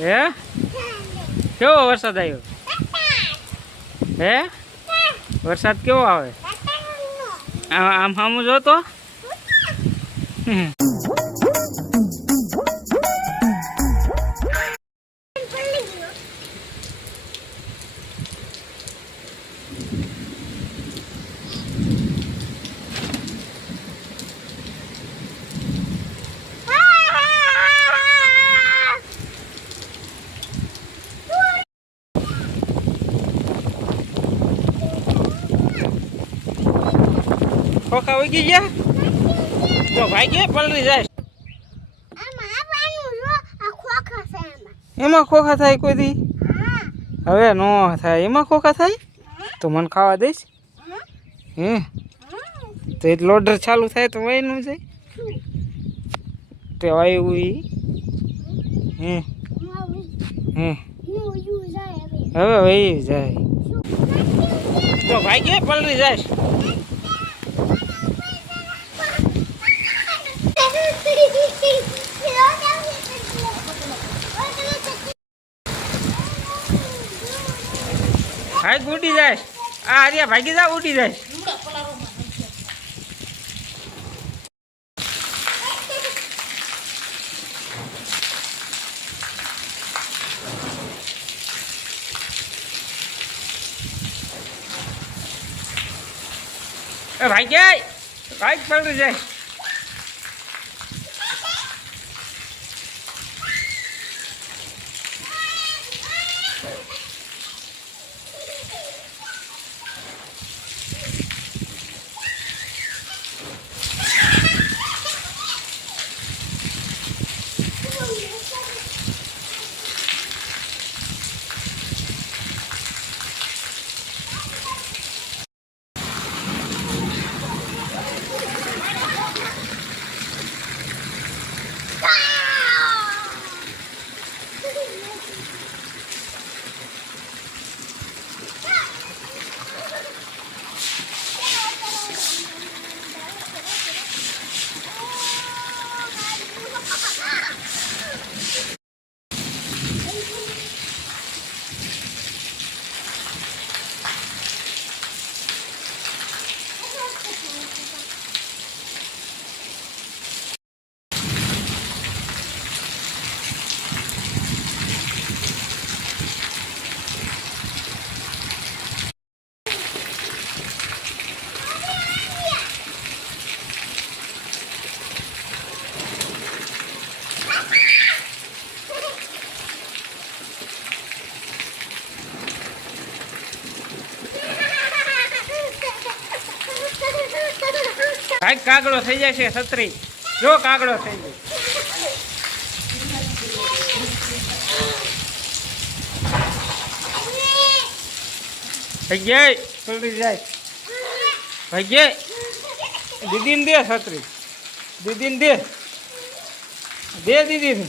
હે કેવો વરસાદ આવ્યો? હે વરસાદ કેવો આવે? આમ સામું જોતો ખોખા ઉગી ગયા તો ભાઈ ગયા પલરી જાય. એમાં ખોખા થાય કોઈ દી? હવે નો થાય એમાં ખોખા થાય તો મને ખાવા દઈશ? હે તો એ લોડર ચાલુ થાય તો વહી નું જાય તે વાયું હે હે હવે વહી જાય તો ભાઈ ગયા પલરી જાય. ભાઈ ઉડી જાય આ હરિયા ભાગી જા ઉડી જાય. એ ભાઈ જાય ભાઈ પલરી જાય. ભાઈ કાગડો થઈ જાય છે છત્રી જો કાગડો થઈ જાય. થઈ જાય છોડી જાય ભાઈ જાય. દીદીને દે છત્રી દીદીને દે દીદીને